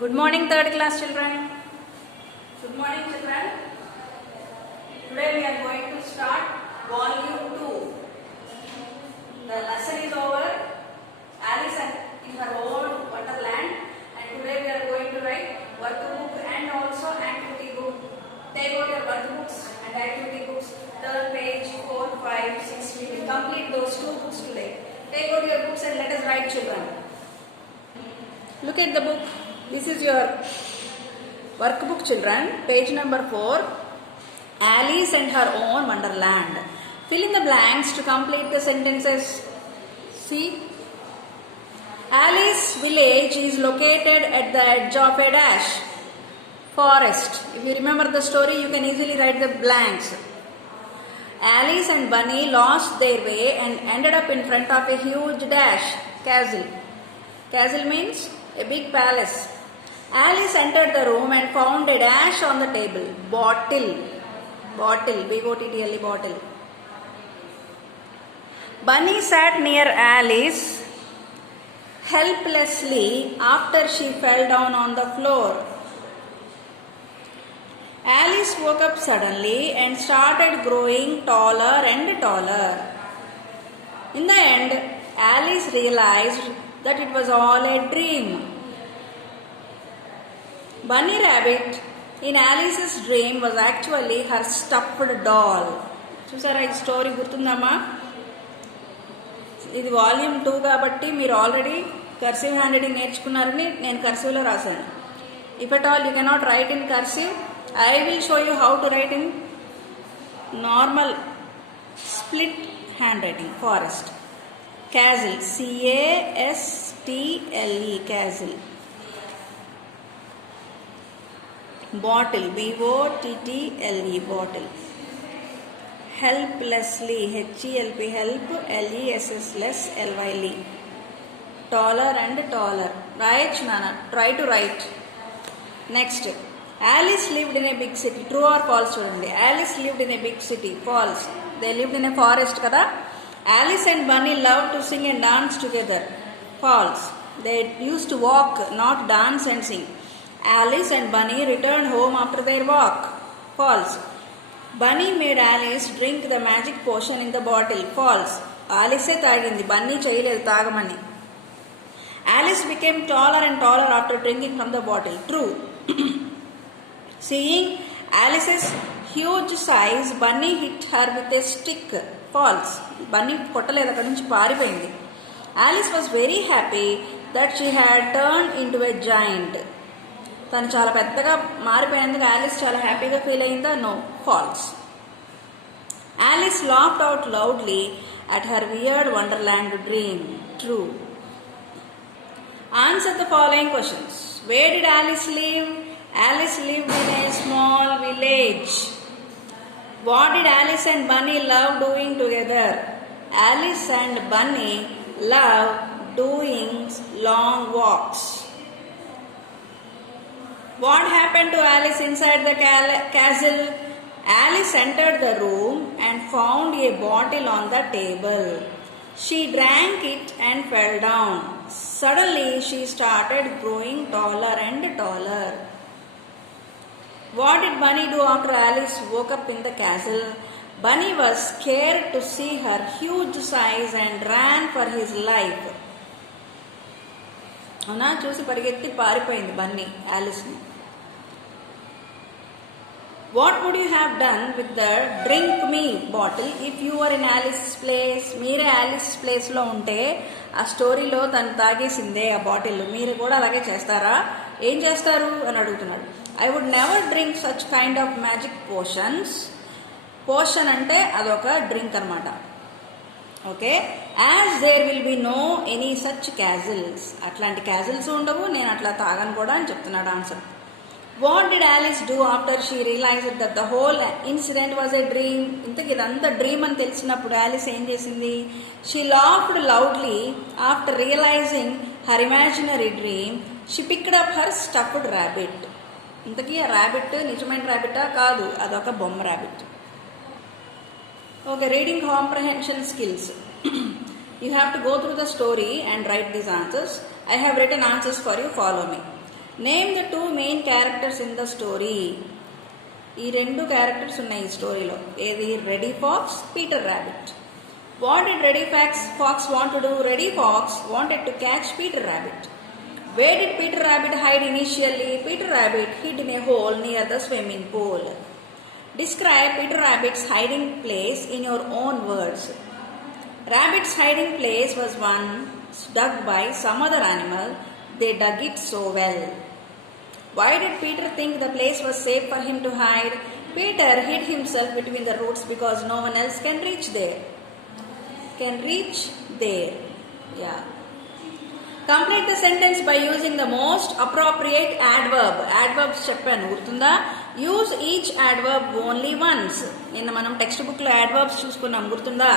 Good morning, third class children. Good morning, children. Today we are going to start volume 2. The lesson is over. Alice in her own wonderland, and today we are going to write workbook and also activity book. Take out your workbooks and activity books. Turn page 4, 5, 6. We will complete those two books today. Take out your books and let us write, children. Look at the book. This is your workbook, children. Page number 4. Alice and her own wonderland. Fill in the blanks to complete the sentences. See? Alice village is located at the edge of a dash forest. If you remember the story, you can easily write the blanks. Alice and Bunny lost their way and ended up in front of a huge dash castle. Castle means a big palace. Alice entered the room and found a dash on the table. Bottle, B-O-T-T-L-E, bottle. Bunny sat near Alice helplessly after she fell down on the floor. Alice woke up suddenly and started growing taller and taller. In the end, Alice realized that it was all a dream. Bunny Rabbit in Alice's dream was actually her stuffed doll. చూసారా ఈ స్టోరీ గుర్తుందమ్మా? ఇది వాల్యూమ్ 2 కాబట్టి మీరు already cursive hand writing నేర్చుకున్నారని నేను కర్సివ్లో రాశాను. If at all you cannot write in cursive, I will show you how to write in normal split handwriting. Forest. Castle. C-A-S-T-L-E. Castle. Bottle. B-O-T-T-L-E. Bottle. Helplessly. H-E-L-P. Help. L-E-S-S-less. L-Y-L-E. Taller and taller. Right, Nana? Try to write. Next. Alice lived in a big city. True or false, chudandi? Alice lived in a big city. False. They lived in a forest kada. Alice and Bunny loved to sing and dance together. False. They used to walk, not dance and sing. Alice and Bunny returned home after their walk. False. Bunny made Alice drink the magic potion in the bottle. False. Alice taagindi, Bunny cheyaledu taagamani. Alice became taller and taller after drinking from the bottle. True. Seeing Alice's huge size, Bunny hit her with a stick. False. Bunny kottaledu akkadi nunchi paaripoyindi. Alice was very happy that she had turned into a giant. తను చాలా పెద్దగా మారిపోయినందుకు ఆలిస్ చాలా హ్యాపీగా feel అయిందా? No. False. Alice laughed out loudly at her weird wonderland dream. True. Answer the following questions. Where did Alice live? Alice lived in a small village. What did Alice and Bunny love doing together? Alice and Bunny love doing long walks. What happened to Alice inside the castle? Alice entered the room and found a bottle on the table. She drank it and fell down. Suddenly she started growing taller and taller. What did Bunny do after Alice woke up in the castle? Bunny was scared to see her huge size and ran for his life. అవునా? చూసి పరిగెత్తి పారిపోయింది బన్నీ ఆలిస్ని. What would you have done with the drink me bottle if you were in Alice's place? మీరే ఆలిస్ ప్లేస్లో ఉంటే ఆ స్టోరీలో తను తాగేసిందే ఆ బాటిల్, మీరు కూడా అలాగే చేస్తారా? ఏం చేస్తారు అని అడుగుతున్నాడు. I would never drink such kind of magic potions. Potion అంటే అదొక డ్రింక్ అనమాట. Okay. As there will be no any such castles. అట్లాంటి క్యాజిల్స్ ఉండవు, నేను అట్లా తాగను కూడా అని చెప్తున్నాడు answer. What did Alice do after she realised that the whole incident was a dream. ఇంతకీ ఇదంతా డ్రీమ్ అని తెలిసినప్పుడు ఆలిస్ ఏం చేసింది? She laughed loudly after realising her imaginary dream. She picked up her stuffed rabbit. ఇంతకీ ఆ rabbit నిజమైన ర్యాబిటా? కాదు, అదొక బొమ్మ rabbit. Okay. Reading comprehension skills. You have to go through the story and write these answers. I have written answers for you. Follow me. Name the two main characters in the story. ఈ రెండు characters ఉన్నాయి ఈ స్టోరీలో. ఏది? Reddy Fox, Peter Rabbit. What did Reddy Fox want to do? Reddy Fox wanted to catch Peter Rabbit. Where did Peter Rabbit hide initially? Peter Rabbit hid in a hole near the swimming pool. Describe Peter Rabbit's hiding place in your own words. Rabbit's hiding place was once dug by some other animal. They dug it so well. Why did Peter think the place was safe for him to hide? Peter hid himself between the roots because no one else can reach there. Yeah. Complete the sentence by using the most appropriate adverb. Adverbs చెప్పాను గుర్తుందా? Use each adverb only once. నిన్న మనం text book లో adverbs చూసుకున్నాం గుర్తుందా?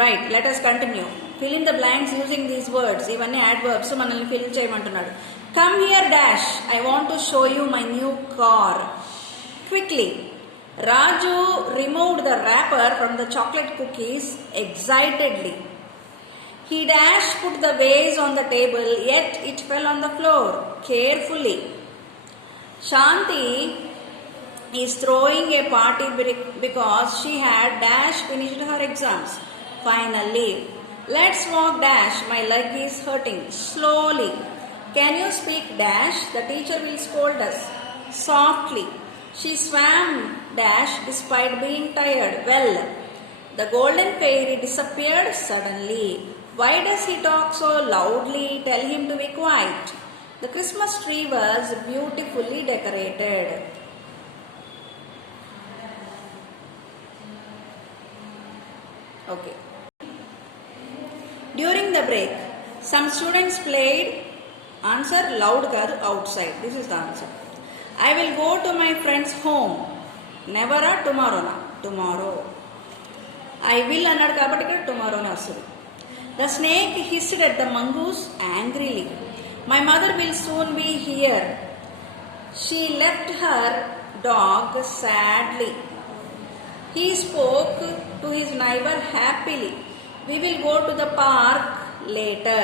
Right, let us continue. Fill in the blanks using these words. ఇవన్నీ adverbs మనల్ని fill చేయమంటున్నాడు. Come here dash, I want to show you my new car. Quickly. Raju removed the wrapper from the chocolate cookies excitedly. He dashed put the vase on the table, yet it fell on the floor carefully. Shanti is throwing a party because she had dash finished her exams. Finally, let's walk dash, my leg is hurting. Slowly. Can you speak dash? The teacher will scold us. Softly. She swam dash despite being tired. Well, the golden fairy disappeared suddenly. Why does he talk so loudly? Tell him to be quiet. The Christmas tree was beautifully decorated. Okay. During the break, some students played. Answer loud kaadu, outside. This is the answer. I will go to my friend's home. Never a tomorrow na. Tomorrow. I will అన్నాడు కాబట్టి ఇక్కడ tomorrow na వస్తుంది. The snake hissed at the mongoose angrily. My mother will soon be here. She left her dog sadly. He spoke to his neighbor happily. We will go to the park later.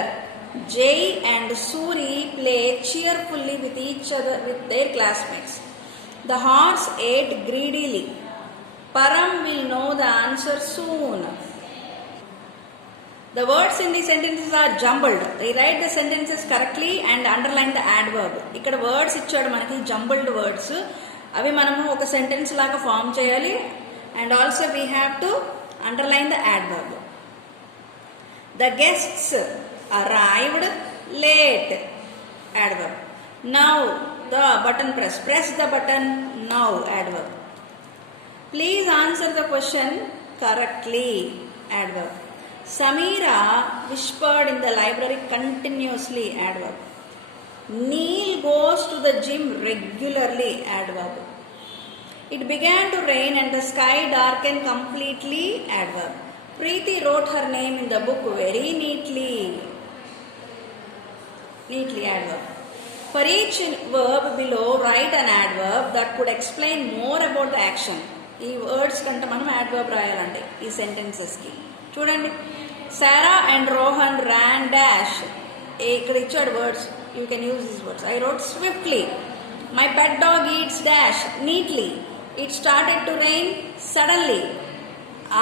Jay and Suri play cheerfully with each other with their classmates. The horse ate greedily. Param will know the answer soon. The words in the sentences are jumbled. Rewrite the sentences correctly and underline the adverb. ఇక్కడ వర్డ్స్ ఇచ్చాడు మనకి, jumbled words. అవి మనము ఒక సెంటెన్స్ లాగా ఫామ్ చేయాలి. And also we have to underline the adverb. The guests arrived late. Adverb. Now the button press. Press the button now. Adverb. Please answer the question correctly. Adverb. Samira whispered in the library continuously. Adverb. Neil goes to the gym regularly. Adverb. It began to rain and the sky darkened completely. Adverb. Preeti wrote her name in the book very neatly. Adverb. For each verb below, write an adverb that could explain more about the action. ఈ వర్డ్స్ కంటే మనం adverb రాయాలండి ఈ సెంటెన్సెస్కి. చూడండి, సారా అండ్ Rohan ran dash. ఇక్కడ ఇచ్చాడు words, you can use this words. I wrote swiftly. My pet dog eats dash neatly. It started to rain suddenly.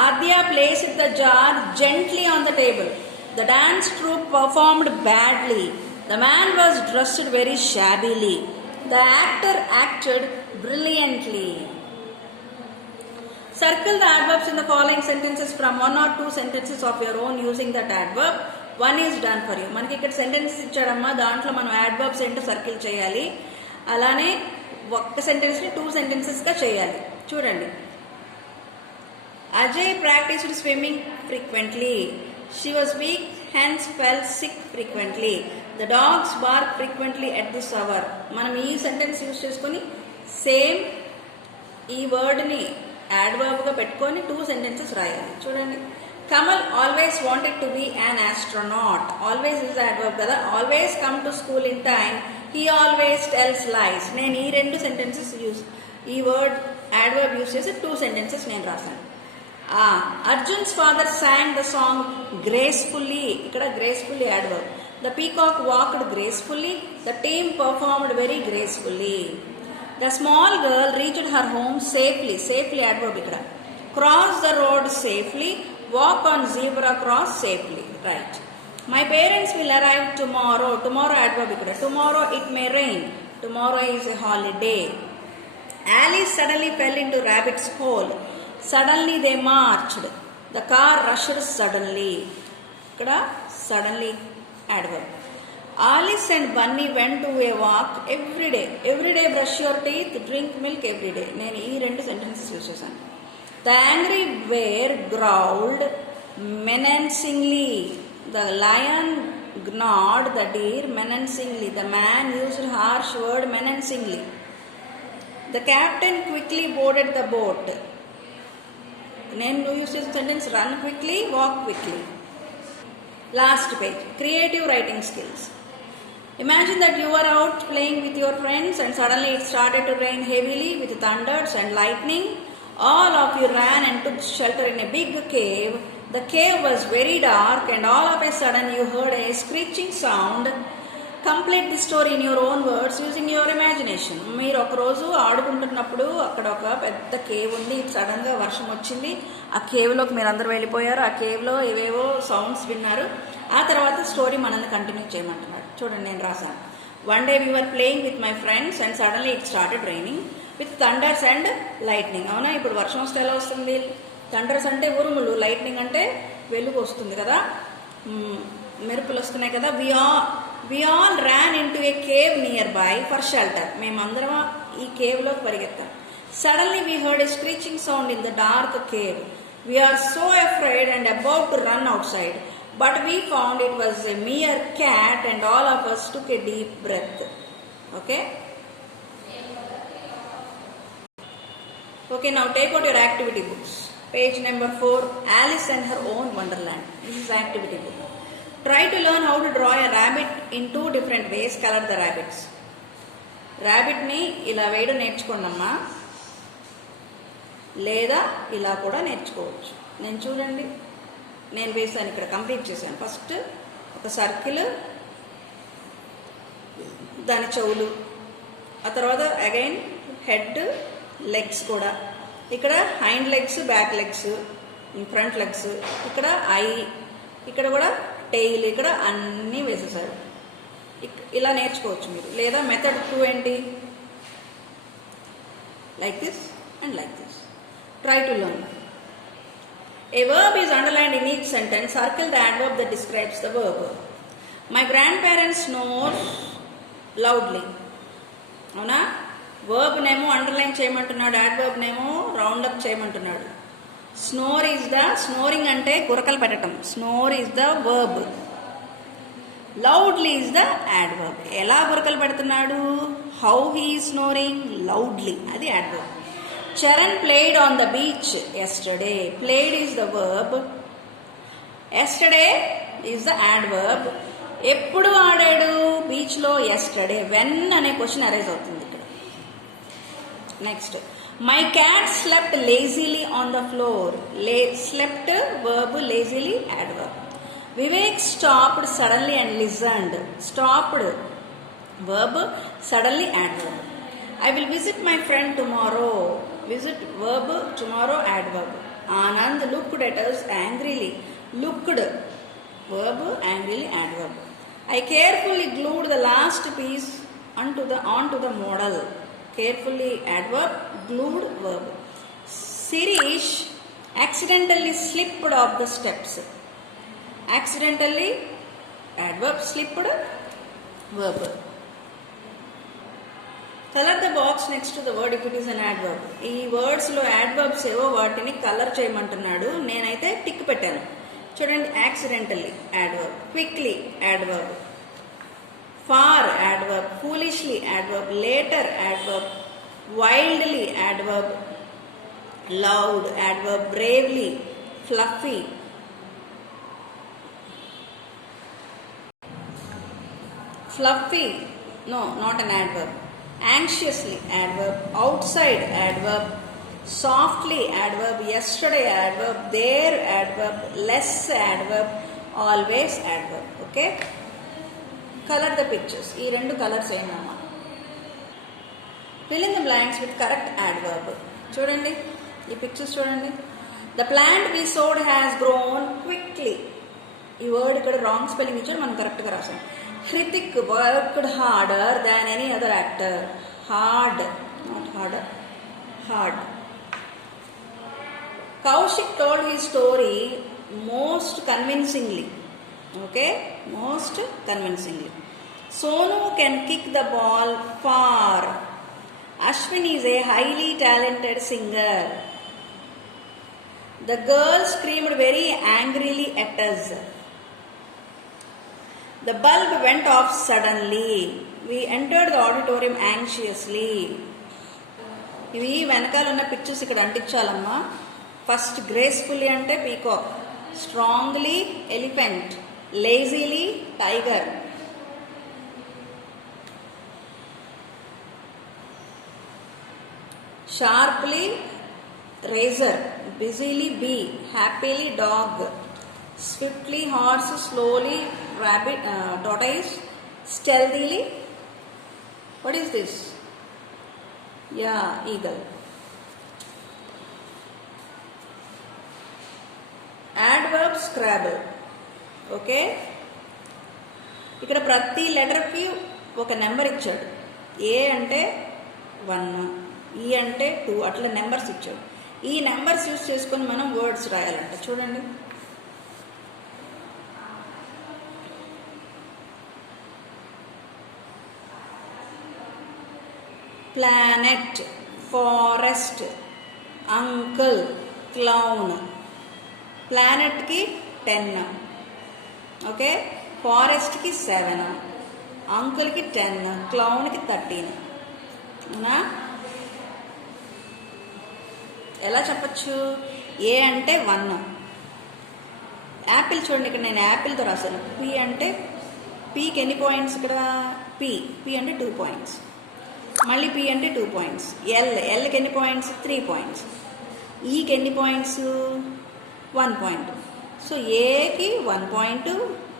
Adya placed the jar gently on the table. The dance troupe performed badly. The man was dressed very shabbily. The actor acted brilliantly. Circle the adverbs in the following sentences from one or two sentences of your own using that adverb. One is done for you. మనకి ఇక్కడ సెంటెన్సెస్ ఇచ్చాడమ్మా, దాంట్లో మనం adverbs ఏంటో సర్కిల్ చేయాలి. అలానే ఒక్క సెంటెన్స్ని 2 సెంటెన్సెస్గా చేయాలి. చూడండి, Ajay practiced swimming frequently. She was weak, hence fell sick frequently. The dogs bark frequently at this hour. మనం ఈ సెంటెన్స్ యూజ్ చేసుకొని సేమ్ ఈ వర్డ్ని యాడ్వర్బ్గా పెట్టుకొని 2 సెంటెన్సెస్ రాయాలి. చూడండి, Kamal always wanted to be an astronaut. Always is adverb కదా. Always come to school in time. He always tells lies. నేను ఈ 2 సెంటెన్సెస్ ఈ వర్డ్ యాడ్వర్బ్ యూజ్ చేసి 2 సెంటెన్సెస్ నేను రాశాను. Arjun's father sang the song gracefully. ఇక్కడ gracefully adverb. The peacock walked gracefully. The team performed very gracefully. The small girl reached her home safely. Safely adverb ikkada. Cross the road safely. Walk on zebra cross safely. Right. My parents will arrive tomorrow. Tomorrow adverb ikkada. Tomorrow it may rain. Tomorrow is a holiday. Alice suddenly fell into rabbit's hole. Suddenly they marched. The car rushed suddenly. Ikkada suddenly adverb. Alice and Bunny went to a walk every day. Every day brush your teeth, drink milk every day. నేను ఈ రెండు sentences use చేశాను. The angry bear growled menacingly. The lion gnawed the deer menacingly. The man used harsh word menacingly. The captain quickly boarded the boat. నేను యూజ్ చేసిన sentence run quickly, walk quickly. Last page, creative writing skills. Imagine that you are out playing with your friends and suddenly it started to rain heavily with thunders and lightning. All of you ran and took shelter in a big cave. The cave was very dark and all of a sudden you heard a screeching sound. Complete the story in your own words using your imagination. మీరు ఒకరోజు ఆడుకుంటున్నప్పుడు అక్కడ ఒక పెద్ద కేవ్ ఉంది. సడన్గా వర్షం వచ్చింది. ఆ కేవ్లోకి మీరు అందరూ వెళ్ళిపోయారు. ఆ కేవ్లో ఏవేవో సౌండ్స్ విన్నారు. ఆ తర్వాత స్టోరీ మనల్ని కంటిన్యూ చేయమంటున్నాడు. చూడండి, నేను రాశాను. One day we were playing with my friends and suddenly it started raining with Thunders and lightning. అవునా, ఇప్పుడు వర్షం వస్తే ఎలా వస్తుంది? థండర్స్ అంటే ఉరుములు, లైట్నింగ్ అంటే వెలుగు వస్తుంది కదా, మెరుపులు వస్తున్నాయి కదా. We all ran into a cave nearby for shelter. మేమందరం ఈ కేవ్లోకి పరిగెత్తాం. Suddenly we heard a screeching sound in the dark cave. We are so afraid and about to run outside. But we found it was a mere cat and all of us took a deep breath. Okay? Okay, now take out your activity books. Page number 4, Alice and her own wonderland. This is activity book. Try to learn how to draw a rabbit in 2 different ways. Color the rabbits. Rabbit ni ila వేయడం నేర్చుకోండమ్మా, లేదా ఇలా కూడా నేర్చుకోవచ్చు. నేను చూడండి, నేను వేసాను, ఇక్కడ కంప్లీట్ చేశాను. ఫస్ట్ ఒక సర్కిల్, దాని చెవులు, ఆ తర్వాత అగైన్ హెడ్, లెగ్స్ కూడా, ఇక్కడ hind legs, back legs, front legs, ఇక్కడ ఐ, ఇక్కడ కూడా టెయిల్, ఇక్కడ అన్నీ వేసేసారు. ఇలా నేర్చుకోవచ్చు మీరు. లేదా మెథడ్ 2 ఏంటి? Like this and like this. Try to learn. A verb is underlined in each sentence. Circle the adverb that describes the verb. My grandparents snore loudly. అవునా, వర్బ్ నేమో అండర్లైన్ చేయమంటున్నాడు, అడ్వర్బ్ నేమో రౌండ్ అప్ చేయమంటున్నాడు. Snore is the, snoring అంటే గురకలు పెట్టడం, snore is the verb. Loudly is the adverb. ఎలా గురకలు పెడుతున్నాడు? హౌ హీ స్నోరింగ్ లౌడ్లీ, అది adverb. Charan played on the beach yesterday. Played is the verb. Yesterday is the adverb. ఎప్పుడు ఆడాడు బీచ్లో? yesterday. when అనే క్వశ్చన్ అరైజ్ అవుతుంది ఇక్కడ. Next, my cat slept lazily on the floor. Slept verb, lazily adverb. Vivek stopped suddenly and listened. Stopped verb, suddenly adverb. I will visit my friend tomorrow. Visit verb, tomorrow adverb. Anand looked at us angrily. Looked verb, angrily adverb. I carefully glued the last piece onto the model. Carefully adverb, glued verb. Sirish accidentally slipped off the steps. Accidentally adverb, slipped verb. Colour the box next to the word if it is an adverb. ఈ వర్డ్స్లో యాడ్వర్బ్స్ ఏవో వాటిని కలర్ చేయమంటున్నాడు. నేనైతే tick పెట్టాను. చూడండి, accidentally adverb, quickly adverb, far adverb, foolishly adverb, later adverb, wildly adverb, loud adverb, bravely, fluffy, fluffy, no, not an adverb. Anxiously adverb, outside adverb, softly adverb, yesterday adverb, there adverb, less adverb, always adverb. Okay. Colour the pictures. ఈ 2 colours ఏంటమ్మా? Fill in the blanks with correct adverb. చూడండి ఈ pictures చూడండి. The plant we sowed has grown quickly. ఈ word ఇక్కడ wrong spelling ఇచ్చాడు, మనం కరెక్ట్గా రాసాం. Hrithik worked harder than any other actor. Hard, not harder, hard. Kaushik told his story most convincingly. Okay, most convincingly. Sonu can kick the ball far. Ashwin is a highly talented singer. The girl screamed very angrily at us. The bulb went off suddenly. We entered the auditorium anxiously. ఇవి వెనకాల ఉన్న pictures ఇక్కడ అంటించాలమ్మా. First gracefully అంటే peacock, strongly elephant, lazily tiger. Sharply razor, busily bee, happily dog, swiftly horse, slowly rabbit, tortoise, stealthily, what is this? Yeah, eagle. Adverb Scrabble. Okay, ఇక్కడ ప్రతి లెటర్కి ఒక నెంబర్ ఇచ్చాడు. ఏ అంటే 1, ఈ అంటే 2, అట్లా నెంబర్స్ ఇచ్చాడు. ఈ నెంబర్స్ యూజ్ చేసుకొని మనం వర్డ్స్ రాయాలంట. చూడండి, ప్లానెట్, ఫారెస్ట్, అంకుల్, క్లౌన్. ప్లానెట్కి 10, ఓకే, ఫారెస్ట్కి 7, అంకుల్కి 10, క్లౌన్కి 13. అవునా? ఎలా చెప్పచ్చు? ఏ అంటే 1. యాపిల్ చూడండి, ఇక్కడ నేను యాపిల్తో రాశాను. పి అంటే, పీకి ఎన్ని పాయింట్స్ ఇక్కడ? పి అంటే 2 పాయింట్స్. మళ్ళీ పి అంటే 2 పాయింట్స్. ఎల్కి ఎన్ని పాయింట్స్? 3 పాయింట్స్. ఈకి ఎన్ని పాయింట్స్? 1 పాయింట్. సో ఏకి 1 పాయింట్,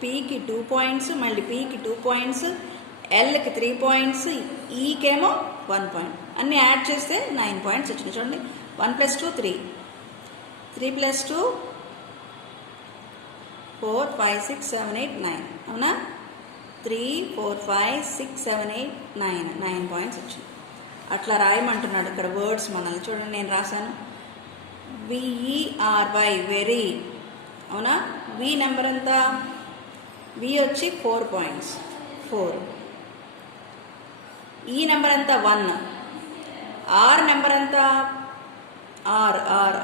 పీకి 2 పాయింట్స్, మళ్ళీ పీకి 2 పాయింట్స్, ఎల్కి 3 పాయింట్స్, ఈకేమో 1 పాయింట్. అన్నీ యాడ్ చేస్తే 9 పాయింట్స్ వచ్చినాయి. చూడండి, 1 + 2 3, 3 + 2 4 5 6 7 8 9. అవునా? 3 4 5 6 7 8 9 పాయింట్స్ వచ్చింది. అట్లా రాయమంటున్నాడు ఇక్కడ వర్డ్స్ మనల్ని. చూడండి, నేను రాశాను VERY, వెరీ. అవునా? వి నెంబర్ ఎంత? వి వచ్చి 4 పాయింట్స్, 4. ఈ నెంబర్ ఎంత? 1. ఆర్ నెంబర్ ఎంత? ఆర్